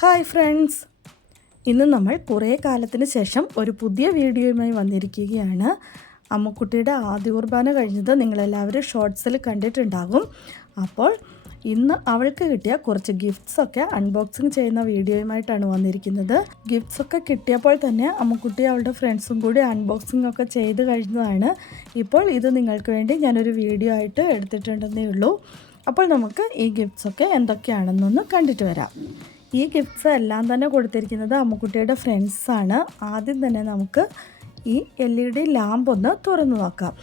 Hi friends. ഇന്ന് നമ്മൾ കുറേ കാലത്തിന് ശേഷം ഒരു പുതിയ വീഡിയോയുമായി വന്നിരിക്കുകയാണ്. അമ്മക്കുട്ടിയുടെ ആദ്യ കുർബാന കഴിഞ്ഞത് നിങ്ങളെല്ലാവരും ഷോർട്സിൽ കണ്ടിട്ടുണ്ടാകും. അപ്പോൾ ഇന്ന് അവൾക്ക് കിട്ടിയ കുറച്ച് ഗിഫ്റ്റ്സ് ഒക്കെ അൺബോക്സിങ് ചെയ്യുന്ന വീഡിയോയുമായിട്ടാണ് വന്നിരിക്കുന്നത്. ഗിഫ്റ്റ്സ് ഒക്കെ കിട്ടിയപ്പോൾ തന്നെ അമ്മക്കുട്ടി അവളുടെ ഫ്രണ്ട്സും കൂടി അൺബോക്സിംഗ് ഒക്കെ ചെയ്ത് കഴിഞ്ഞതാണ്. ഇപ്പോൾ ഇത് നിങ്ങൾക്ക് വേണ്ടി ഞാനൊരു വീഡിയോ ആയിട്ട് എടുത്തിട്ടുണ്ടെന്നേ ഉള്ളൂ. അപ്പോൾ നമുക്ക് ഈ ഗിഫ്റ്റ്സ് ഒക്കെ എന്തൊക്കെയാണെന്നൊന്ന് കണ്ടിട്ട് വരാം. ഈ ഗിഫ്റ്റ്സ് എല്ലാം തന്നെ കൊടുത്തിരിക്കുന്നത് അമ്മുക്കുട്ടിയുടെ ഫ്രണ്ട്സാണ് ആദ്യം തന്നെ നമുക്ക് ഈ എൽ ഇ ഡി ലാമ്പ് ഒന്ന് തുറന്നു നോക്കാം.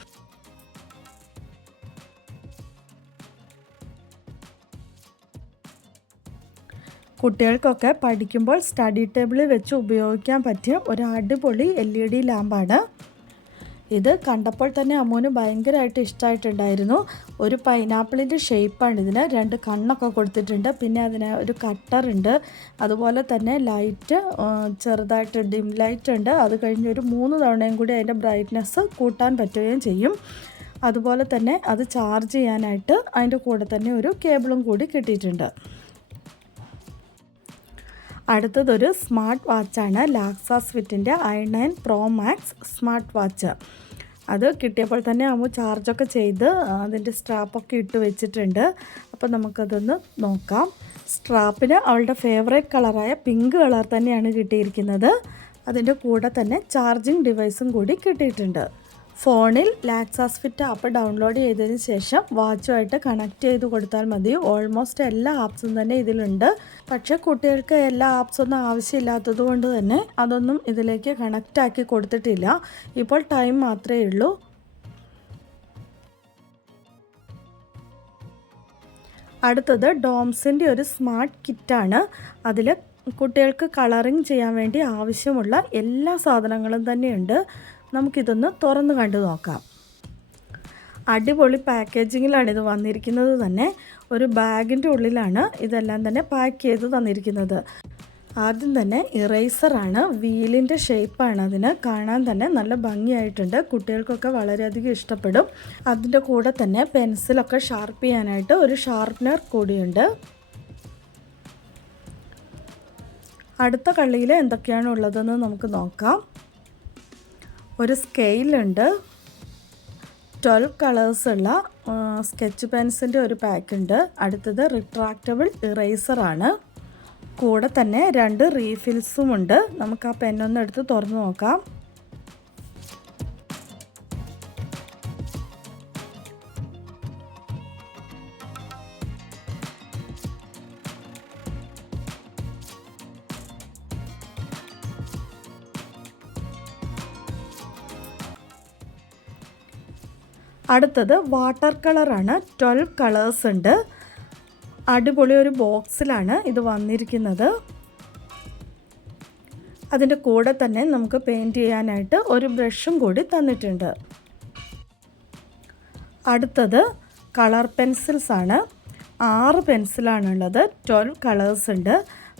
കുട്ടികൾക്കൊക്കെ പഠിക്കുമ്പോൾ സ്റ്റഡി ടേബിളിൽ വെച്ച് ഉപയോഗിക്കാൻ പറ്റിയ ഒരു അടിപൊളി എൽ ഇ ഡി ലാമ്പാണ് ഇത് കണ്ടപ്പോൾ തന്നെ അമ്മൂന് ഭയങ്കരമായിട്ട് ഇഷ്ടമായിട്ടുണ്ടായിരുന്നു ഒരു പൈനാപ്പിളിന്റെ ഷേപ്പാണ് ഇതിന്. രണ്ട് കണ്ണൊക്കെ കൊടുത്തിട്ടുണ്ട്. പിന്നെ അതിന് ഒരു കട്ടറുണ്ട് അതുപോലെ തന്നെ ലൈറ്റ് ചെറുതായിട്ട് ഡിം ലൈറ്റ് ഉണ്ട്. അത് കഴിഞ്ഞ് ഒരു മൂന്ന് തവണയും കൂടി അതിന്റെ ബ്രൈറ്റ്നെസ് കൂട്ടാൻ പറ്റുകയും ചെയ്യും. അതുപോലെ തന്നെ അത് ചാർജ് ചെയ്യാനായിട്ട് അതിന്റെ കൂടെ തന്നെ ഒരു കേബിളും കൂടി കിട്ടിയിട്ടുണ്ട്. അടുത്തതൊരു സ്മാർട്ട് വാച്ചാണ് ലാക്സ സ്വിറ്റിന്റെ I nine pro max smart watch. അത് കിട്ടിയപ്പോൾ തന്നെ അമ്മു ചാർജൊക്കെ ചെയ്ത് അതിന്റെ സ്ട്രാപ്പൊക്കെ ഇട്ട് വെച്ചിട്ടുണ്ട്. അപ്പോൾ നമുക്കതൊന്ന് നോക്കാം. സ്ട്രാപ്പിന് അവളുടെ ഫേവറേറ്റ് കളറായ പിങ്ക് കളർ തന്നെയാണ് കിട്ടിയിരിക്കുന്നത്. അതിന്റെ കൂടെ തന്നെ ചാർജിങ് ഡിവൈസും കൂടി കിട്ടിയിട്ടുണ്ട്. ഫോണിൽ ലാക്സാസ് ഫിറ്റ് ആപ്പ് ഡൗൺലോഡ് ചെയ്തതിന് ശേഷം വാച്ചുമായിട്ട് കണക്ട് ചെയ്ത് കൊടുത്താൽ മതി. ഓൾമോസ്റ്റ് എല്ലാ ആപ്സും തന്നെ ഇതിലുണ്ട്. പക്ഷേ കുട്ടികൾക്ക് എല്ലാ ആപ്സൊന്നും ആവശ്യമില്ലാത്തത് കൊണ്ട് തന്നെ അതൊന്നും ഇതിലേക്ക് കണക്റ്റ് ആക്കി കൊടുത്തിട്ടില്ല. ഇപ്പോൾ ടൈം മാത്രമേ ഉള്ളൂ. അടുത്തത് ഡോംസിന്റെ ഒരു സ്മാർട്ട് കിറ്റാണ് അതിൽ കുട്ടികൾക്ക് കളറിങ് ചെയ്യാൻ വേണ്ടി ആവശ്യമുള്ള എല്ലാ സാധനങ്ങളും തന്നെയുണ്ട്. നമുക്കിതൊന്ന് തുറന്ന് കണ്ടു നോക്കാം. അടിപൊളി പാക്കേജിങ്ങിലാണ് ഇത് വന്നിരിക്കുന്നത് തന്നെ. ഒരു ബാഗിന്റെ ഉള്ളിലാണ് ഇതെല്ലാം തന്നെ പാക്ക് ചെയ്ത് തന്നിരിക്കുന്നത്. ആദ്യം തന്നെ ഇറേസറാണ് വീലിന്റെ ഷേപ്പാണ് അതിന്. കാണാൻ തന്നെ നല്ല ഭംഗിയായിട്ടുണ്ട്. കുട്ടികൾക്കൊക്കെ വളരെയധികം ഇഷ്ടപ്പെടും. അതിന്റെ കൂടെ തന്നെ പെൻസിലൊക്കെ ഷാർപ്പ് ചെയ്യാനായിട്ട് ഒരു ഷാർപ്നർ കൂടിയുണ്ട്. അടുത്ത കള്ളിയിൽ എന്തൊക്കെയാണ് ഉള്ളതെന്ന് നമുക്ക് നോക്കാം. ഒരു സ്കെയിലുണ്ട്. ട്വൽവ് കളേഴ്സുള്ള സ്കെച്ച് പെൻസിന്റെ ഒരു പാക്ക് ഉണ്ട് അടുത്തത് റിട്രാക്റ്റബിൾ ഇറേസറാണ്. കൂടെ തന്നെ രണ്ട് റീഫിൽസും ഉണ്ട്. നമുക്ക് ആ പെന്നൊന്ന് എടുത്ത് തുറന്നു നോക്കാം. അടുത്തത് വാട്ടർ കളറാണ് ട്വൽവ് കളേഴ്സ് ഉണ്ട്. അടിപൊളി ഒരു ബോക്സിലാണ് ഇത് വന്നിരിക്കുന്നത്. അതിന്റെ കൂടെ തന്നെ നമുക്ക് പെയിന്റ് ചെയ്യാനായിട്ട് ഒരു ബ്രഷും കൂടി തന്നിട്ടുണ്ട്. അടുത്തത് കളർ പെൻസിൽസ് ആണ്. ആറ് പെൻസിലാണുള്ളത് ട്വൽവ് കളേഴ്സ് ഉണ്ട്.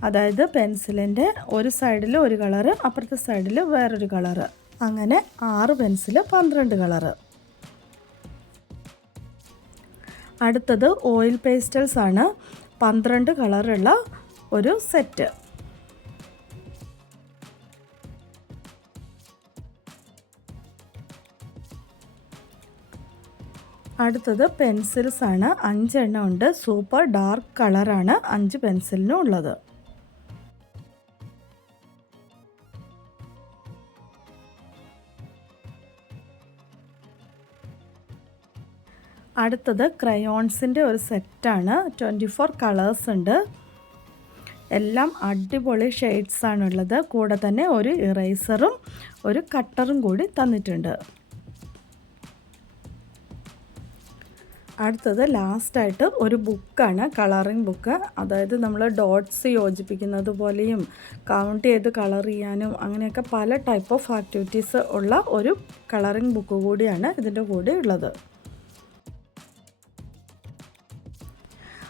അതായത് പെൻസിലിന്റെ ഒരു സൈഡിൽ ഒരു കളറ് അപ്പുറത്തെ സൈഡിൽ വേറൊരു കളറ് അങ്ങനെ ആറ് പെൻസിൽ പന്ത്രണ്ട് കളറ് അടുത്തത് ഓയിൽ പേസ്റ്റൽസ് ആണ്. പന്ത്രണ്ട് കളറുള്ള ഒരു സെറ്റ് അടുത്തത് പെൻസിൽസ് ആണ്. അഞ്ചെണ്ണം ഉണ്ട്. സൂപ്പർ ഡാർക്ക് കളറാണ് അഞ്ച് പെൻസിലിനും ഉള്ളത്. അടുത്തത് ക്രയോൺസിന്റെ ഒരു സെറ്റാണ് ട്വന്റി ഫോർ കളേഴ്സ് ഉണ്ട്. എല്ലാം അടിപൊളി ഷെയ്ഡ്സാണുള്ളത് കൂടെ തന്നെ ഒരു ഇറേസറും ഒരു കട്ടറും കൂടി തന്നിട്ടുണ്ട്. അടുത്തത് ലാസ്റ്റായിട്ട് ഒരു ബുക്കാണ് കളറിങ് ബുക്ക് അതായത് നമ്മൾ ഡോട്ട്സ് യോജിപ്പിക്കുന്നത് പോലെയും കൗണ്ട് ചെയ്ത് കളർ ചെയ്യാനും അങ്ങനെയൊക്കെ പല ടൈപ്പ് ഓഫ് ആക്ടിവിറ്റീസ് ഉള്ള ഒരു കളറിങ് ബുക്ക് കൂടിയാണ് ഇതിന്റെ കൂടെ ഉള്ളത്.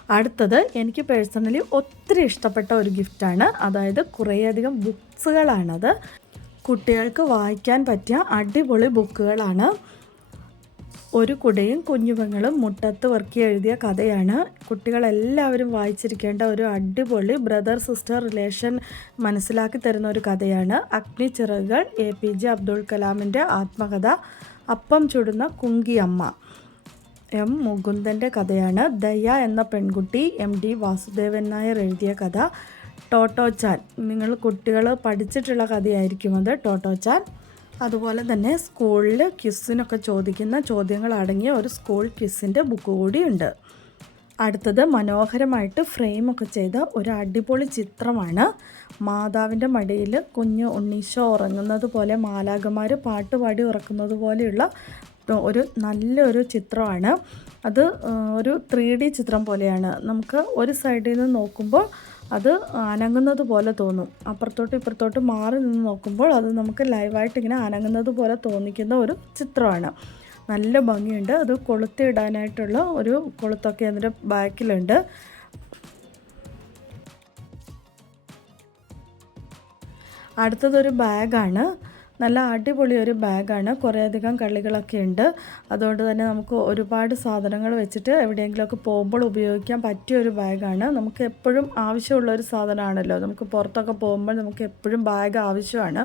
അടുത്തത് എനിക്ക് പേഴ്സണലി ഒത്തിരി ഇഷ്ടപ്പെട്ട ഒരു ഗിഫ്റ്റാണ് അതായത് കുറേയധികം ബുക്സുകളാണത്. കുട്ടികൾക്ക് വായിക്കാൻ പറ്റിയ അടിപൊളി ബുക്കുകളാണ്. ഒരു കുടയും കുഞ്ഞുപെങ്ങളും മുട്ടത്ത് വർക്കി എഴുതിയ കഥയാണ്. കുട്ടികളെല്ലാവരും വായിച്ചിരിക്കേണ്ട ഒരു അടിപൊളി ബ്രദർ സിസ്റ്റർ റിലേഷൻ മനസ്സിലാക്കി തരുന്ന ഒരു കഥയാണ്. അഗ്നിച്ചിറകുകൾ എ പി ജെ അബ്ദുൾ കലാമിന്റെ ആത്മകഥ അപ്പം ചുടുന്ന കുങ്കിയമ്മ. എം. മുകുന്ദന്റെ കഥയാണ്. ദയ എന്ന പെൺകുട്ടി എം. ഡി. വാസുദേവൻ നായർ എഴുതിയ കഥ. Tottochan chan. നിങ്ങൾ കുട്ടികൾ പഠിച്ചിട്ടുള്ള കഥയായിരിക്കും അത് ടോട്ടോച്ചാൻ ചാൻ. അതുപോലെ തന്നെ സ്കൂളിൽ ക്വിസിനൊക്കെ ചോദിക്കുന്ന ചോദ്യങ്ങൾ അടങ്ങിയ ഒരു സ്കൂൾ ക്വിസിന്റെ ബുക്ക് കൂടിയുണ്ട് അടുത്തത് മനോഹരമായിട്ട് ഫ്രെയിമൊക്കെ ചെയ്ത ഒരു അടിപൊളി ചിത്രമാണ്. മാതാവിന്റെ മടിയിൽ കുഞ്ഞ് ഉണ്ണീശോ ഉറങ്ങുന്നത് പോലെ മാലാകമാർ പാട്ടുപാടി ഉറക്കുന്നത് പോലെയുള്ള ഒരു നല്ലൊരു ചിത്രമാണ്. അത് ഒരു ത്രീ ഡി ചിത്രം പോലെയാണ്. നമുക്ക് ഒരു സൈഡിൽ നിന്ന് നോക്കുമ്പോൾ അത് അനങ്ങുന്നത് പോലെ തോന്നും. അപ്പുറത്തോട്ട് ഇപ്പുറത്തോട്ട് മാറി നിന്ന് നോക്കുമ്പോൾ അത് നമുക്ക് ലൈവായിട്ട് ഇങ്ങനെ അനങ്ങുന്നത് പോലെ തോന്നിക്കുന്ന ഒരു ചിത്രമാണ്. നല്ല ഭംഗിയുണ്ട്. അത് കൊളുത്തിടാനായിട്ടുള്ള ഒരു കൊളുത്തൊക്കെ അതിന്റെ ബാക്കിലുണ്ട്. അടുത്തതൊരു ബാഗാണ്. നല്ല അടിപൊളി ഒരു ബാഗാണ്. കുറേയധികം കള്ളികളൊക്കെ ഉണ്ട്. അതുകൊണ്ട് തന്നെ നമുക്ക് ഒരുപാട് സാധനങ്ങൾ വെച്ചിട്ട് എവിടെയെങ്കിലുമൊക്കെ പോകുമ്പോൾ ഉപയോഗിക്കാൻ പറ്റിയ ഒരു ബാഗാണ്. നമുക്ക് എപ്പോഴും ആവശ്യമുള്ള ഒരു സാധനമാണല്ലോ. നമുക്ക് പുറത്തൊക്കെ പോകുമ്പോൾ നമുക്ക് എപ്പോഴും ബാഗ് ആവശ്യമാണ്.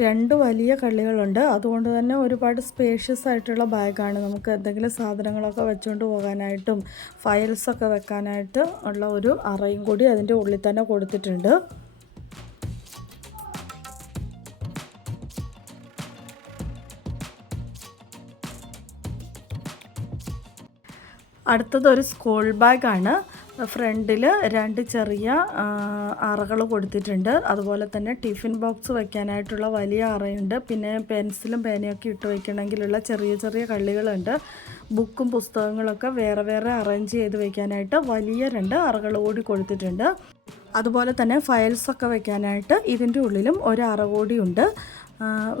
രണ്ട് വലിയ കള്ളികളുണ്ട്. അതുകൊണ്ട് തന്നെ ഒരുപാട് സ്പേഷ്യസ് ആയിട്ടുള്ള ബാഗാണ്. നമുക്ക് എന്തെങ്കിലും സാധനങ്ങളൊക്കെ വെച്ചുകൊണ്ട് പോകാനായിട്ടും ഫയൽസൊക്കെ വെക്കാനായിട്ട് ഉള്ള ഒരു അറയും കൂടി അതിന്റെ ഉള്ളിൽ തന്നെ കൊടുത്തിട്ടുണ്ട്. അടുത്തത് ഒരു സ്കൂൾ ബാഗാണ്. ഫ്രണ്ടിൽ രണ്ട് ചെറിയ അറകൾ കൊടുത്തിട്ടുണ്ട്. അതുപോലെ തന്നെ ടിഫിൻ ബോക്സ് വയ്ക്കാനായിട്ടുള്ള വലിയ അറയുണ്ട്. പിന്നെ പെൻസിലും പേനയൊക്കെ ഇട്ട് വയ്ക്കണമെങ്കിലുള്ള ചെറിയ ചെറിയ കള്ളികളുണ്ട്. ബുക്കും പുസ്തകങ്ങളൊക്കെ വേറെ വേറെ അറേഞ്ച് ചെയ്ത് വയ്ക്കാനായിട്ട് വലിയ രണ്ട് അറകൾ കൂടി കൊടുത്തിട്ടുണ്ട്. അതുപോലെ തന്നെ ഫയൽസൊക്കെ വെക്കാനായിട്ട് ഇതിന്റെ ഉള്ളിലും ഒരു അറ കൂടിയുണ്ട്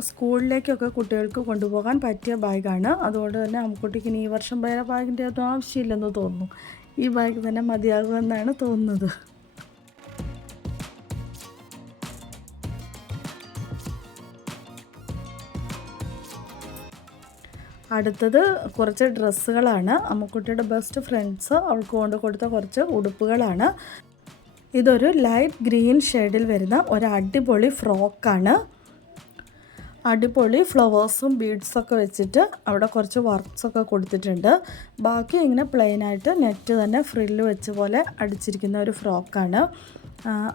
സ്കൂളിലേക്കൊക്കെ കുട്ടികൾക്ക് കൊണ്ടുപോകാൻ പറ്റിയ ബാഗാണ്. അതുകൊണ്ട് തന്നെ അമ്മക്കുട്ടിക്ക് ഇനി ഈ വർഷം വേറെ ബാഗിന്റെ ഒന്നും ആവശ്യമില്ലെന്ന് തോന്നുന്നു. ഈ ബാഗ് തന്നെ മതിയാകുമെന്നാണ് തോന്നുന്നത്. അടുത്തത് കുറച്ച് ഡ്രസ്സുകളാണ്. അമ്മക്കുട്ടിയുടെ ബെസ്റ്റ് ഫ്രണ്ട്സ് അവൾക്ക് കൊണ്ടു കൊടുത്ത കുറച്ച് ഉടുപ്പുകളാണ്. ഇതൊരു ലൈറ്റ് ഗ്രീൻ ഷെയ്ഡിൽ വരുന്ന ഒരു അടിപൊളി ഫ്രോക്കാണ് അടിപൊളി ഫ്ലവേഴ്സും ബീഡ്സൊക്കെ വെച്ചിട്ട് അവിടെ കുറച്ച് വർക്ക്സൊക്കെ കൊടുത്തിട്ടുണ്ട്. ബാക്കി ഇങ്ങനെ പ്ലെയിനായിട്ട് നെറ്റ് തന്നെ ഫ്രില്ല് വെച്ച പോലെ അടിച്ചിരിക്കുന്ന ഒരു ഫ്രോക്കാണ്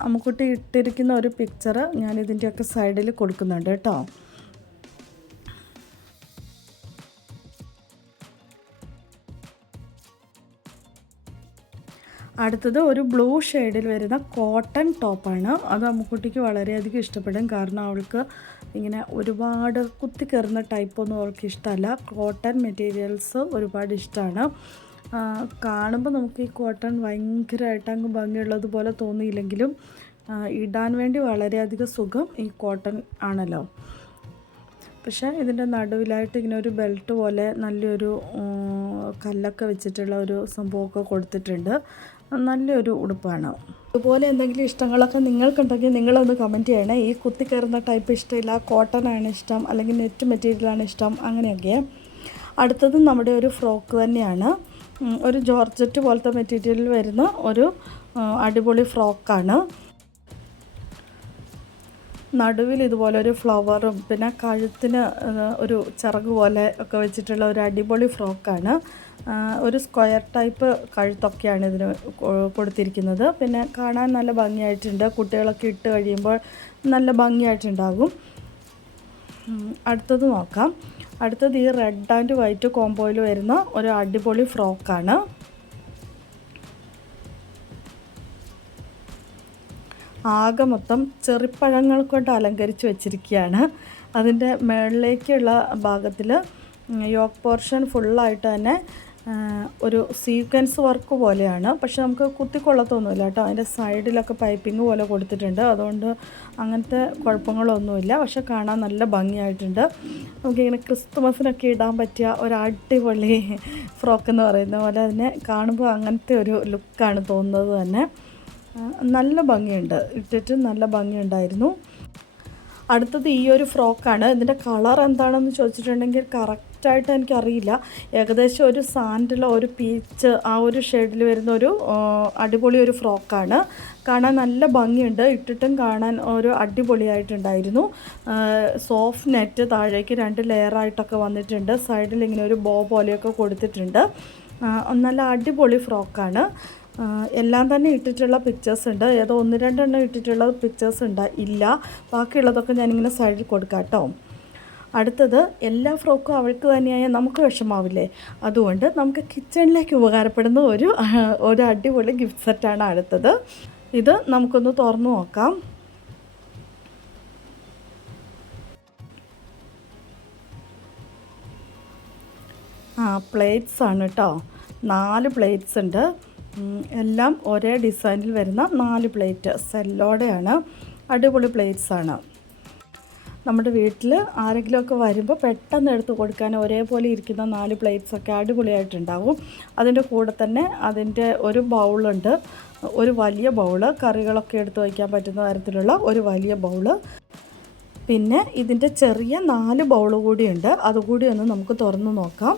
അമ്മുക്കുട്ടി ഇട്ടിരിക്കുന്ന ഒരു പിക്ചർ ഞാൻ ഇതിന്റെയൊക്കെ സൈഡിൽ കൊടുക്കുന്നുണ്ട് കേട്ടോ. അടുത്തത് ഒരു ബ്ലൂ ഷെയ്ഡിൽ വരുന്ന കോട്ടൺ ടോപ്പാണ്. അത് അമ്മുക്കുട്ടിക്ക് വളരെയധികം ഇഷ്ടപ്പെടും. കാരണം അവൾക്ക് ഇങ്ങനെ ഒരുപാട് കുത്തിക്കയറുന്ന ടൈപ്പൊന്നും അവൾക്ക് ഇഷ്ടമല്ല. കോട്ടൺ മെറ്റീരിയൽസ് ഒരുപാട് ഇഷ്ടമാണ്. കാണുമ്പോൾ നമുക്ക് ഈ കോട്ടൺ ഭയങ്കരമായിട്ട് അങ്ങ് ഭംഗിയുള്ളതുപോലെ തോന്നിയില്ലെങ്കിലും ഇടാൻ വേണ്ടി വളരെയധികം സുഖം ഈ കോട്ടൺ ആണല്ലോ. പക്ഷേ ഇതിന്റെ നടുവിലായിട്ട് ഇങ്ങനെ ഒരു ബെൽറ്റ് പോലെ നല്ലൊരു കല്ലൊക്കെ വെച്ചിട്ടുള്ള ഒരു സംഭവമൊക്കെ കൊടുത്തിട്ടുണ്ട്. നല്ലൊരു ഉടുപ്പാണ്. അതുപോലെ എന്തെങ്കിലും ഇഷ്ടങ്ങളൊക്കെ നിങ്ങൾക്കുണ്ടെങ്കിൽ നിങ്ങളൊന്ന് കമന്റ് ചെയ്യണേ. ഈ കുത്തിക്കയറുന്ന ടൈപ്പ് ഇഷ്ടമില്ല കോട്ടൺ ആണ് ഇഷ്ടം അല്ലെങ്കിൽ നെറ്റ് മെറ്റീരിയലാണ് ഇഷ്ടം അങ്ങനെയൊക്കെ. അടുത്തത് നമ്മുടെ ഒരു ഫ്രോക്ക് തന്നെയാണ്. ഒരു ജോർജറ്റ് പോലത്തെ മെറ്റീരിയലിൽ വരുന്ന ഒരു അടിപൊളി ഫ്രോക്കാണ് നടുവിൽ ഇതുപോലെ ഒരു ഫ്ലവറും പിന്നെ കഴുത്തിന് ഒരു ചിറക് പോലെ ഒക്കെ വെച്ചിട്ടുള്ള ഒരു അടിപൊളി ഫ്രോക്കാണ്. ഒരു സ്ക്വയർ ടൈപ്പ് കഴുത്തൊക്കെയാണ് ഇതിന് കൊടുത്തിരിക്കുന്നത്. പിന്നെ കാണാൻ നല്ല ഭംഗിയായിട്ടുണ്ട്. കുട്ടികളൊക്കെ ഇട്ട് കഴിയുമ്പോൾ നല്ല ഭംഗിയായിട്ടുണ്ടാകും. അടുത്തത് നോക്കാം. അടുത്തത് ഈ റെഡ് ആൻഡ് വൈറ്റ് കോംബോയിൽ വരുന്ന ഒരു അടിപൊളി ഫ്രോക്കാണ്. ആകെ മൊത്തം ചെറിപ്പഴങ്ങൾ കൊണ്ട് അലങ്കരിച്ച് വെച്ചിരിക്കുകയാണ്. അതിന്റെ മേളിലേക്കുള്ള ഭാഗത്തിൽ യോക്ക് പോർഷൻ ഫുള്ളായിട്ട് തന്നെ ഒരു സീക്വൻസ് വർക്ക് പോലെയാണ്. പക്ഷെ നമുക്ക് കുത്തിക്കൊള്ളത്തൊന്നുമില്ല കേട്ടോ. അതിന്റെ സൈഡിലൊക്കെ പൈപ്പിംഗ് പോലെ കൊടുത്തിട്ടുണ്ട്. അതുകൊണ്ട് അങ്ങനത്തെ കുഴപ്പങ്ങളൊന്നുമില്ല. പക്ഷെ കാണാൻ നല്ല ഭംഗിയായിട്ടുണ്ട്. നമുക്കിങ്ങനെ ക്രിസ്തുമസിനൊക്കെ ഇടാൻ പറ്റിയ ഒരു അടിപൊളി ഫ്രോക്ക് എന്ന് പറയുന്ന പോലെ അതിനെ കാണുമ്പോൾ അങ്ങനത്തെ ഒരു ലുക്കാണ് തോന്നുന്നത് തന്നെ. നല്ല ഭംഗിയുണ്ട്. ഇട്ടിട്ട് നല്ല ഭംഗിയുണ്ടായിരുന്നു. അടുത്തത് ഈ ഒരു ഫ്രോക്കാണ്. ഇതിന്റെ കളർ എന്താണെന്ന് ചോദിച്ചിട്ടുണ്ടെങ്കിൽ കറക്റ്റ് കറക്റ്റായിട്ട് എനിക്കറിയില്ല. ഏകദേശം ഒരു സാൻഡിലോ ഒരു പീച്ച് ആ ഒരു ഷെയ്ഡിൽ വരുന്ന ഒരു അടിപൊളി ഒരു ഫ്രോക്കാണ്. കാണാൻ നല്ല ഭംഗിയുണ്ട്. ഇട്ടിട്ടും കാണാൻ ഒരു അടിപൊളിയായിട്ടുണ്ടായിരുന്നു. സോഫ്റ്റ് നെറ്റ് താഴേക്ക് രണ്ട് ലെയറായിട്ടൊക്കെ വന്നിട്ടുണ്ട്. സൈഡിൽ ഇങ്ങനെ ഒരു ബോ പോലെയൊക്കെ കൊടുത്തിട്ടുണ്ട്. നല്ല അടിപൊളി ഫ്രോക്കാണ്. എല്ലാം തന്നെ ഇട്ടിട്ടുള്ള പിക്ചേഴ്സ് ഉണ്ട്. ഏതോ ഒന്ന് രണ്ടെണ്ണം ഇട്ടിട്ടുള്ള പിക്ചേഴ്സ് ഉണ്ട്. ഇല്ല. ബാക്കിയുള്ളതൊക്കെ ഞാനിങ്ങനെ സൈഡിൽ കൊടുക്കാം കേട്ടോ. അടുത്തത് എല്ലാ ഫ്രോക്കും അവൾക്ക് തന്നെയായ നമുക്ക് വിഷമാവില്ലേ? അതുകൊണ്ട് നമുക്ക് കിച്ചണിലേക്ക് ഉപകാരപ്പെടുന്ന ഒരു ഒരു അടിപൊളി ഗിഫ്റ്റ് സെറ്റാണ് അടുത്തത്. ഇത് നമുക്കൊന്ന് തുറന്നു നോക്കാം. ആ പ്ലേറ്റ്സ് ആണ് കേട്ടോ. നാല് പ്ലേറ്റ്സ് ഉണ്ട്. എല്ലാം ഒരേ ഡിസൈനിൽ വരുന്ന നാല് പ്ലേറ്റ് സെല്ലോടെയാണ് അടിപൊളി ആണ്. നമ്മുടെ വീട്ടിൽ ആരെങ്കിലുമൊക്കെ വരുമ്പോൾ പെട്ടെന്ന് എടുത്ത് കൊടുക്കാൻ ഒരേപോലെ ഇരിക്കുന്ന നാല് പ്ലേറ്റ്സ് ഒക്കെ അടിപൊളിയായിട്ടുണ്ടാവും. അതിന്റെ കൂടെ തന്നെ അതിന്റെ ഒരു ബൗളുണ്ട് ഒരു വലിയ ബൗൾ കറികളൊക്കെ എടുത്ത് വയ്ക്കാൻ പറ്റുന്ന തരത്തിലുള്ള ഒരു വലിയ ബൗൾ പിന്നെ ഇതിന്റെ ചെറിയ നാല് ബൗൾ കൂടിയുണ്ട് അതുകൂടി ഒന്ന് നമുക്ക് തുറന്ന് നോക്കാം.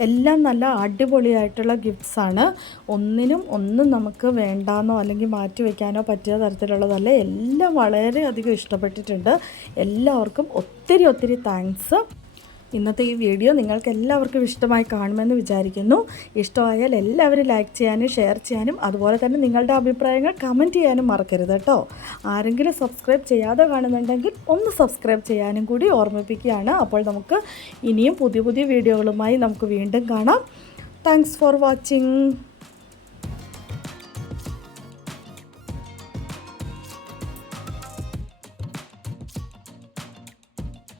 എല്ലാം നല്ല അടിപൊളിയായിട്ടുള്ള ഗിഫ്റ്റ്സാണ്. ഒന്നിനും ഒന്നും നമുക്ക് വേണ്ടാന്നോ അല്ലെങ്കിൽ മാറ്റി വയ്ക്കാനോ പറ്റിയ തരത്തിലുള്ളതല്ല. എല്ലാം വളരെയധികം ഇഷ്ടപ്പെട്ടിട്ടുണ്ട്. എല്ലാവർക്കും ഒത്തിരി ഒത്തിരി താങ്ക്സ്. ഇന്നത്തെ ഈ വീഡിയോ നിങ്ങൾക്ക് എല്ലാവർക്കും ഇഷ്ടമായി കാണുമെന്ന് വിചാരിക്കുന്നു. ഇഷ്ടമായാൽ എല്ലാവരും ലൈക്ക് ചെയ്യാനും ഷെയർ ചെയ്യാനും അതുപോലെ തന്നെ നിങ്ങളുടെ അഭിപ്രായങ്ങൾ കമന്റ് ചെയ്യാനും മറക്കരുത് കേട്ടോ. ആരെങ്കിലും സബ്സ്ക്രൈബ് ചെയ്യാതെ കാണുന്നുണ്ടെങ്കിൽ ഒന്ന് സബ്സ്ക്രൈബ് ചെയ്യാനും കൂടി ഓർമ്മിപ്പിക്കുകയാണ്. അപ്പോൾ നമുക്ക് ഇനിയും പുതിയ പുതിയ വീഡിയോകളുമായി നമുക്ക് വീണ്ടും കാണാം. Thanks for watching